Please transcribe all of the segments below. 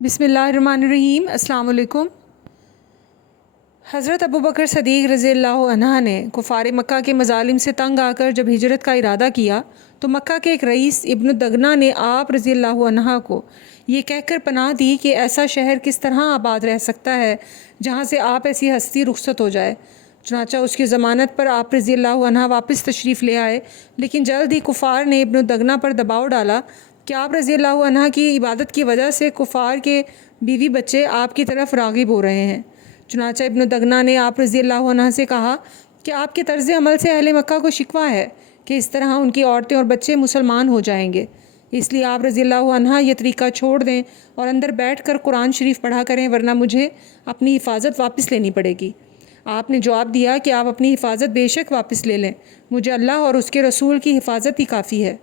بسم اللہ الرحمن الرحیم۔ السلام علیکم۔ حضرت ابوبکر صدیق رضی اللہ عنہ نے کفار مکہ کے مظالم سے تنگ آ کر جب ہجرت کا ارادہ کیا تو مکہ کے ایک رئیس ابن دغنہ نے آپ رضی اللہ عنہ کو یہ کہہ کر پناہ دی کہ ایسا شہر کس طرح آباد رہ سکتا ہے جہاں سے آپ ایسی ہستی رخصت ہو جائے۔ چنانچہ اس کی ضمانت پر آپ رضی اللہ عنہ واپس تشریف لے آئے، لیکن جلد ہی کفار نے ابن دغنہ پر دباؤ ڈالا کہ آپ رضی اللہ عنہ کی عبادت کی وجہ سے کفار کے بیوی بچے آپ کی طرف راغب ہو رہے ہیں۔ چنانچہ ابن دغنہ نے آپ رضی اللہ عنہ سے کہا کہ آپ کے طرز عمل سے اہل مکہ کو شکوہ ہے کہ اس طرح ان کی عورتیں اور بچے مسلمان ہو جائیں گے، اس لیے آپ رضی اللہ عنہ یہ طریقہ چھوڑ دیں اور اندر بیٹھ کر قرآن شریف پڑھا کریں، ورنہ مجھے اپنی حفاظت واپس لینی پڑے گی۔ آپ نے جواب دیا کہ آپ اپنی حفاظت بے شک واپس لے لیں، مجھے اللہ اور اس کے رسول کی حفاظت ہی کافی ہے۔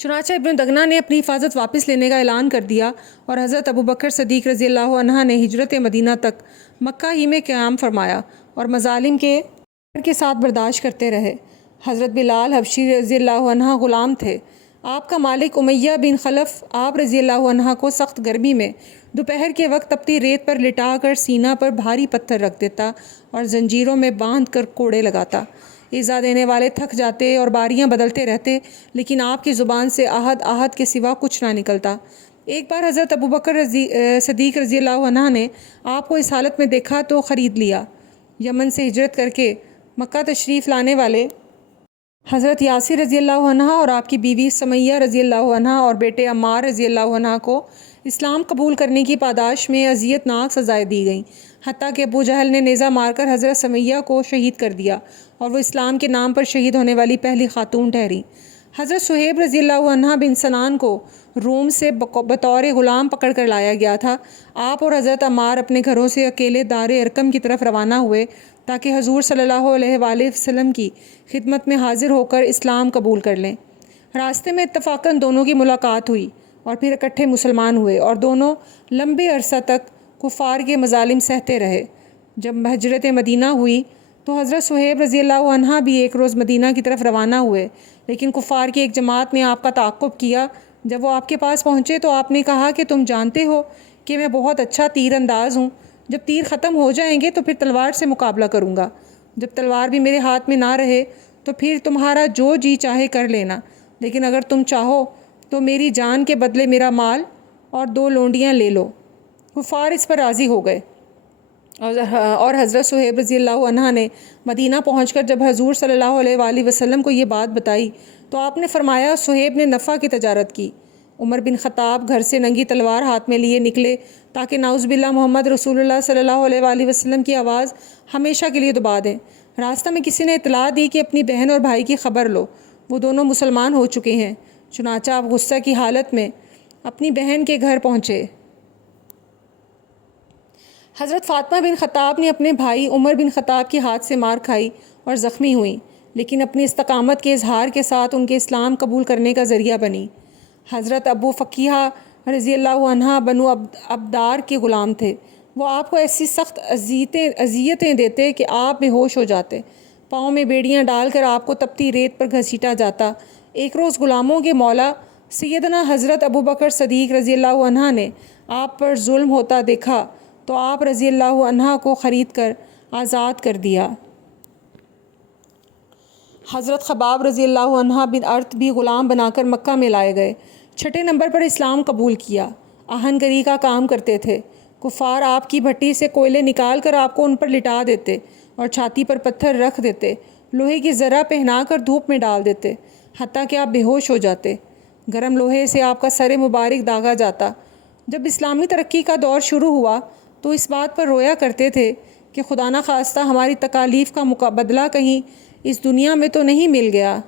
چنانچہ ابن دغنہ نے اپنی حفاظت واپس لینے کا اعلان کر دیا اور حضرت ابوبکر صدیق رضی اللہ عنہ نے ہجرت مدینہ تک مکہ ہی میں قیام فرمایا اور مظالم کے ساتھ برداشت کرتے رہے۔ حضرت بلال حبشی رضی اللہ عنہ غلام تھے۔ آپ کا مالک امیہ بن خلف آپ رضی اللہ عنہ کو سخت گرمی میں دوپہر کے وقت تپتی ریت پر لٹا کر سینہ پر بھاری پتھر رکھ دیتا اور زنجیروں میں باندھ کر کوڑے لگاتا۔ ایذا دینے والے تھک جاتے اور باریاں بدلتے رہتے، لیکن آپ کی زبان سے آہد آہد کے سوا کچھ نہ نکلتا۔ ایک بار حضرت ابوبکر صدیق رضی اللہ عنہ نے آپ کو اس حالت میں دیکھا تو خرید لیا۔ یمن سے ہجرت کر کے مکہ تشریف لانے والے حضرت یاسر رضی اللہ عنہ اور آپ کی بیوی سمیہ رضی اللہ عنہ اور بیٹے عمار رضی اللہ عنہ کو اسلام قبول کرنے کی پاداش میں اذیت ناک سزائیں دی گئیں، حتیٰ کہ ابو جہل نے نیزہ مار کر حضرت سمیہ کو شہید کر دیا اور وہ اسلام کے نام پر شہید ہونے والی پہلی خاتون ٹھہری۔ حضرت صہیب رضی اللہ عنہ بن سنان کو روم سے بطور غلام پکڑ کر لایا گیا تھا۔ آپ اور حضرت عمار اپنے گھروں سے اکیلے دار ارقم کی طرف روانہ ہوئے تاکہ حضور صلی اللہ علیہ وآلہ وسلم کی خدمت میں حاضر ہو کر اسلام قبول کر لیں۔ راستے میں اتفاقاً دونوں کی ملاقات ہوئی اور پھر اکٹھے مسلمان ہوئے اور دونوں لمبے عرصہ تک کفار کے مظالم سہتے رہے۔ جب ہجرت مدینہ ہوئی تو حضرت صہیب رضی اللہ عنہ بھی ایک روز مدینہ کی طرف روانہ ہوئے، لیکن کفار کی ایک جماعت نے آپ کا تعاقب کیا۔ جب وہ آپ کے پاس پہنچے تو آپ نے کہا کہ تم جانتے ہو کہ میں بہت اچھا تیر انداز ہوں، جب تیر ختم ہو جائیں گے تو پھر تلوار سے مقابلہ کروں گا، جب تلوار بھی میرے ہاتھ میں نہ رہے تو پھر تمہارا جو جی چاہے کر لینا، لیکن اگر تم چاہو تو میری جان کے بدلے میرا مال اور 2 لونڈیاں لے لو۔ کفار اس پر راضی ہو گئے اور حضرت صہیب رضی اللہ عنہ نے مدینہ پہنچ کر جب حضور صلی اللہ علیہ وآلہ وسلم کو یہ بات بتائی تو آپ نے فرمایا صہیب نے نفع کی تجارت کی۔ عمر بن خطاب گھر سے ننگی تلوار ہاتھ میں لیے نکلے تاکہ نعوذ باللہ محمد رسول اللہ صلی اللہ علیہ وآلہ وسلم کی آواز ہمیشہ کے لیے دبا دیں۔ راستہ میں کسی نے اطلاع دی کہ اپنی بہن اور بھائی کی خبر لو، وہ دونوں مسلمان ہو چکے ہیں۔ چنانچہ آپ غصہ کی حالت میں اپنی بہن کے گھر پہنچے۔ حضرت فاطمہ بن خطاب نے اپنے بھائی عمر بن خطاب کے ہاتھ سے مار کھائی اور زخمی ہوئیں، لیکن اپنی استقامت کے اظہار کے ساتھ ان کے اسلام قبول کرنے کا ذریعہ بنی۔ حضرت ابو فقیہ رضی اللہ عنہ بنو عبدار کے غلام تھے۔ وہ آپ کو ایسی سخت اذیتیں دیتے کہ آپ بے ہوش ہو جاتے۔ پاؤں میں بیڑیاں ڈال کر آپ کو تپتی ریت پر گھسیٹا جاتا۔ ایک روز غلاموں کے مولا سیدنا حضرت ابوبکر صدیق رضی اللہ عنہ نے آپ پر ظلم ہوتا دیکھا تو آپ رضی اللہ عنہ کو خرید کر آزاد کر دیا۔ حضرت خباب رضی اللہ عنہ بن ارت بھی غلام بنا کر مکہ میں لائے گئے۔ 6 نمبر پر اسلام قبول کیا۔ آہن گری کا کام کرتے تھے۔ کفار آپ کی بھٹی سے کوئلے نکال کر آپ کو ان پر لٹا دیتے اور چھاتی پر پتھر رکھ دیتے، لوہے کی ذرہ پہنا کر دھوپ میں ڈال دیتے، حتیٰ کہ آپ بے ہوش ہو جاتے۔ گرم لوہے سے آپ کا سر مبارک داغا جاتا۔ جب اسلامی ترقی کا دور شروع ہوا تو اس بات پر رویا کرتے تھے کہ خدا نہ خواستہ ہماری تکالیف کا بدلہ کہیں اس دنیا میں تو نہیں مل گیا۔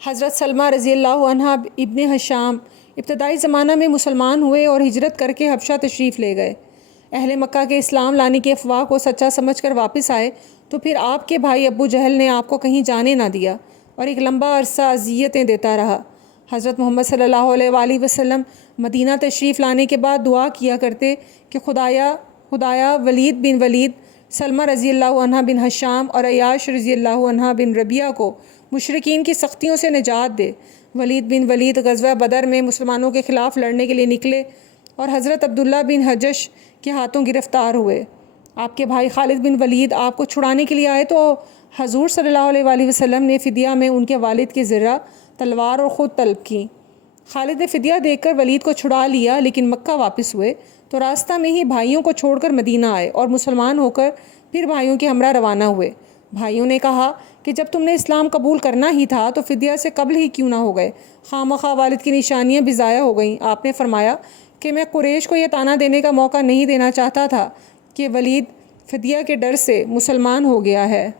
حضرت سلمہ رضی اللہ عنہ ابن حشام ابتدائی زمانہ میں مسلمان ہوئے اور ہجرت کر کے حبشہ تشریف لے گئے۔ اہل مکہ کے اسلام لانے کی افواہ کو سچا سمجھ کر واپس آئے تو پھر آپ کے بھائی ابو جہل نے آپ کو کہیں جانے نہ دیا اور ایک لمبا عرصہ اذیتیں دیتا رہا۔ حضرت محمد صلی اللہ علیہ وآلہ وسلم مدینہ تشریف لانے کے بعد دعا کیا کرتے کہ خدایا ولید بن ولید، سلمہ رضی اللہ عنہ بن حشام اور عیاش رضی اللہ عنہ بن ربیعہ کو مشرکین کی سختیوں سے نجات دے۔ ولید بن ولید غزوہ بدر میں مسلمانوں کے خلاف لڑنے کے لیے نکلے اور حضرت عبداللہ بن حجش کے ہاتھوں گرفتار ہوئے۔ آپ کے بھائی خالد بن ولید آپ کو چھڑانے کے لیے آئے تو حضور صلی اللہ علیہ وآلہ وسلم نے فدیہ میں ان کے والد کی زرہ، تلوار اور خود طلب کی۔ خالد نے فدیہ دے کر ولید کو چھڑا لیا، لیکن مکہ واپس ہوئے تو راستہ میں ہی بھائیوں کو چھوڑ کر مدینہ آئے اور مسلمان ہو کر پھر بھائیوں کے ہمراہ روانہ ہوئے۔ بھائیوں نے کہا کہ جب تم نے اسلام قبول کرنا ہی تھا تو فدیہ سے قبل ہی کیوں نہ ہو گئے؟ خواہ مخواہ والد کی نشانیاں بھی ضائع ہو گئیں۔ آپ نے فرمایا کہ میں قریش کو یہ طعنہ دینے کا موقع نہیں دینا چاہتا تھا کہ ولید فدیہ کے ڈر سے مسلمان ہو گیا ہے۔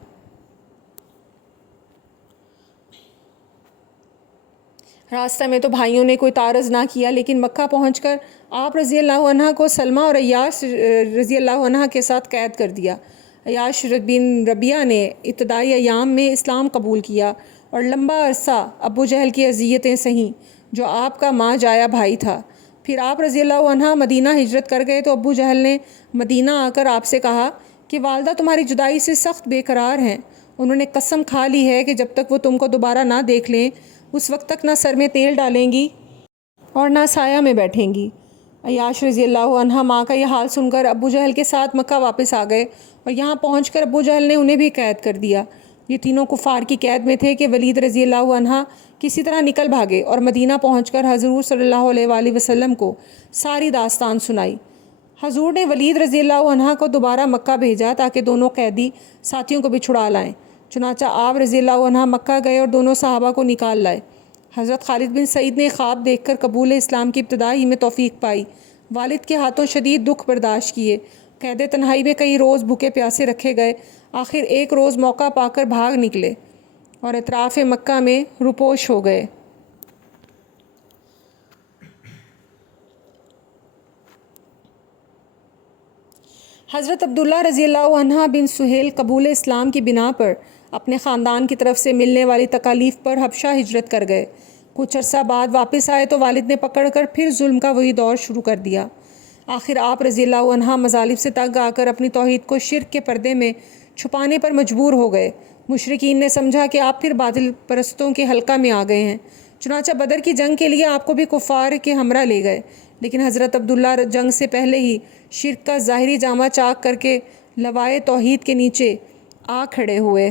راستہ میں تو بھائیوں نے کوئی تعارض نہ کیا، لیکن مکہ پہنچ کر آپ رضی اللہ عنہ کو سلمہ اور عیاش رضی اللہ عنہ کے ساتھ قید کر دیا۔ عیاش بن ربیعہ نے ابتدائی ایام میں اسلام قبول کیا اور لمبا عرصہ ابو جہل کی اذیتیں سہیں، جو آپ کا ماں جایا بھائی تھا۔ پھر آپ رضی اللہ عنہ مدینہ ہجرت کر گئے تو ابو جہل نے مدینہ آ کر آپ سے کہا کہ والدہ تمہاری جدائی سے سخت بے قرار ہیں۔ انہوں نے قسم کھا لی ہے کہ جب تک وہ تم کو دوبارہ نہ دیکھ لیں اس وقت تک نہ سر میں تیل ڈالیں گی اور نہ سایہ میں بیٹھیں گی۔ عیاش رضی اللہ عنہ ماں کا یہ حال سن کر ابو جہل کے ساتھ مکہ واپس آ گئے اور یہاں پہنچ کر ابو جہل نے انہیں بھی قید کر دیا۔ یہ تینوں کفار کی قید میں تھے کہ ولید رضی اللہ عنہ کسی طرح نکل بھاگے اور مدینہ پہنچ کر حضور صلی اللہ علیہ وآلہ وسلم کو ساری داستان سنائی۔ حضور نے ولید رضی اللہ عنہ کو دوبارہ مکہ بھیجا تاکہ دونوں قیدی ساتھیوں کو بھی چھڑا لائیں۔ چنانچہ آپ رضی اللہ عنہ مکہ گئے اور دونوں صحابہ کو نکال لائے۔ حضرت خالد بن سعید نے خواب دیکھ کر قبول اسلام کی ابتدا ہی میں توفیق پائی۔ والد کے ہاتھوں شدید دکھ برداشت کیے، قید تنہائی میں کئی روز بھوکے پیاسے رکھے گئے، آخر ایک روز موقع پا کر بھاگ نکلے اور اطراف مکہ میں روپوش ہو گئے۔ حضرت عبداللہ رضی اللہ عنہ بن سہیل قبول اسلام کی بنا پر اپنے خاندان کی طرف سے ملنے والی تکالیف پر حبشہ ہجرت کر گئے۔ کچھ عرصہ بعد واپس آئے تو والد نے پکڑ کر پھر ظلم کا وہی دور شروع کر دیا۔ آخر آپ رضی اللہ عنہ مظالم سے تنگ آ کر اپنی توحید کو شرک کے پردے میں چھپانے پر مجبور ہو گئے۔ مشرکین نے سمجھا کہ آپ پھر باطل پرستوں کے حلقہ میں آ گئے ہیں، چنانچہ بدر کی جنگ کے لیے آپ کو بھی کفار کے ہمراہ لے گئے، لیکن حضرت عبداللہ جنگ سے پہلے ہی شرک کا ظاہری جامہ چاک کر کے لوائے توحید کے نیچے آ کھڑے ہوئے۔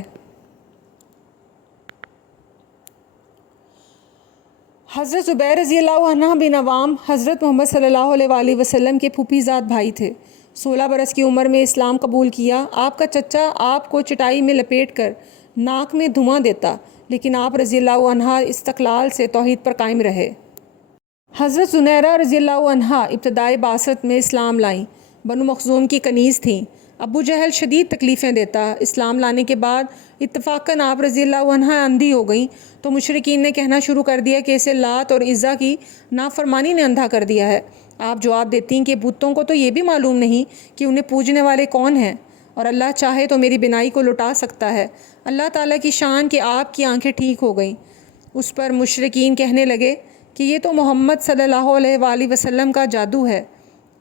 حضرت زبیر رضی اللہ عنہ بن عوام حضرت محمد صلی اللہ علیہ وآلہ وسلم کے پھوپھی زاد بھائی تھے۔ 16 برس کی عمر میں اسلام قبول کیا۔ آپ کا چچا آپ کو چٹائی میں لپیٹ کر ناک میں دھواں دیتا، لیکن آپ رضی اللہ عنہ استقلال سے توحید پر قائم رہے۔ حضرت زنیرہ رضی اللہ عنہا ابتدائی بعثت میں اسلام لائیں۔ بنو مخزوم کی کنیز تھیں۔ ابو جہل شدید تکلیفیں دیتا۔ اسلام لانے کے بعد اتفاقاً آپ رضی اللہ عنہا اندھی ہو گئیں تو مشرکین نے کہنا شروع کر دیا کہ اسے لات اور عزا کی نافرمانی نے اندھا کر دیا ہے۔ آپ جواب دیتی ہیں کہ بتوں کو تو یہ بھی معلوم نہیں کہ انہیں پوجنے والے کون ہیں، اور اللہ چاہے تو میری بینائی کو لٹا سکتا ہے۔ اللہ تعالیٰ کی شان کہ آپ کی آنکھیں ٹھیک ہو گئیں۔ اس پر مشرکین کہنے لگے کہ یہ تو محمد صلی اللہ علیہ وآلہ وسلم کا جادو ہے۔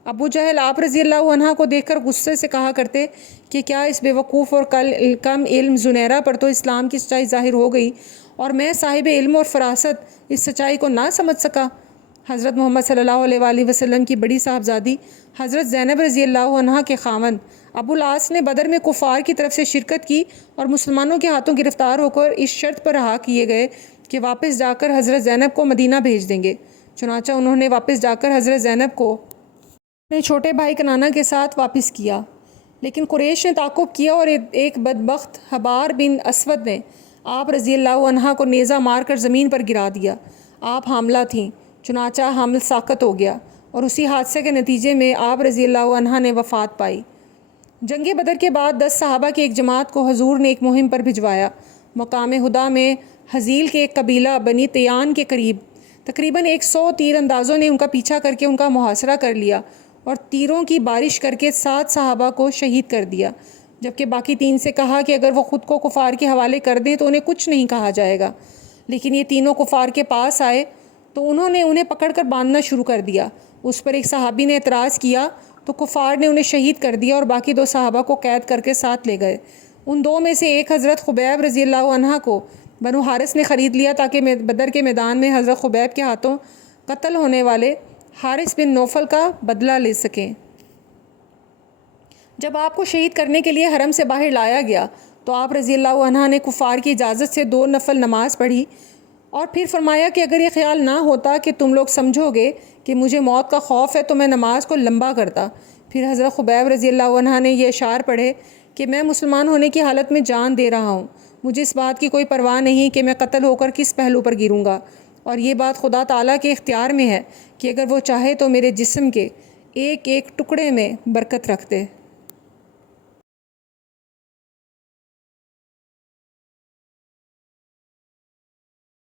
ابو جہل آپ رضی اللہ عنہ کو دیکھ کر غصے سے کہا کرتے کہ کیا اس بے وقوف اور کم علم زنیرہ پر تو اسلام کی سچائی ظاہر ہو گئی اور میں صاحب علم اور فراست اس سچائی کو نہ سمجھ سکا؟ حضرت محمد صلی اللہ علیہ وآلہ وسلم کی بڑی صاحبزادی حضرت زینب رضی اللہ عنہ کے خاوند ابو العاص نے بدر میں کفار کی طرف سے شرکت کی اور مسلمانوں کے ہاتھوں گرفتار ہو کر اس شرط پر رہا کیے گئے کہ واپس جا کر حضرت زینب کو مدینہ بھیج دیں گے۔ چنانچہ انہوں نے واپس جا کر حضرت زینب کو اپنے چھوٹے بھائی کنانہ کے ساتھ واپس کیا، لیکن قریش نے تعاقب کیا اور ایک بدبخت حبار بن اسود نے آپ رضی اللہ عنہ کو نیزہ مار کر زمین پر گرا دیا۔ آپ حاملہ تھیں، چنانچہ حمل ساقط ہو گیا اور اسی حادثے کے نتیجے میں آپ رضی اللہ عنہ نے وفات پائی۔ جنگ بدر کے بعد 10 صحابہ کی ایک جماعت کو حضور نے ایک مہم پر بھجوایا۔ مقام ہدا میں حزیل کے ایک قبیلہ بنی تیان کے قریب تقریباً 100 تیر اندازوں نے ان کا پیچھا کر کے ان کا محاصرہ کر لیا اور تیروں کی بارش کر کے 7 صحابہ کو شہید کر دیا، جبکہ باقی 3 سے کہا کہ اگر وہ خود کو کفار کے حوالے کر دیں تو انہیں کچھ نہیں کہا جائے گا۔ لیکن یہ تینوں کفار کے پاس آئے تو انہوں نے انہیں پکڑ کر باندھنا شروع کر دیا۔ اس پر ایک صحابی نے اعتراض کیا تو کفار نے انہیں شہید کر دیا اور باقی 2 صحابہ کو قید کر کے ساتھ لے گئے۔ ان 2 میں سے ایک حضرت خبیب رضی اللہ عنہ کو بنو حارث نے خرید لیا تاکہ بدر کے میدان میں حضرت خبیب کے ہاتھوں قتل ہونے والے حارث بن نوفل کا بدلہ لے سکیں۔ جب آپ کو شہید کرنے کے لیے حرم سے باہر لایا گیا تو آپ رضی اللہ عنہ نے کفار کی اجازت سے 2 نفل نماز پڑھی اور پھر فرمایا کہ اگر یہ خیال نہ ہوتا کہ تم لوگ سمجھو گے کہ مجھے موت کا خوف ہے تو میں نماز کو لمبا کرتا۔ پھر حضرت خبیب رضی اللہ عنہ نے یہ اشعار پڑھے کہ میں مسلمان ہونے کی حالت میں جان دے رہا ہوں، مجھے اس بات کی کوئی پرواہ نہیں کہ میں قتل ہو کر کس پہلو پر گروں گا، اور یہ بات خدا تعالیٰ کے اختیار میں ہے کہ اگر وہ چاہے تو میرے جسم کے ایک ایک ٹکڑے میں برکت رکھ دے۔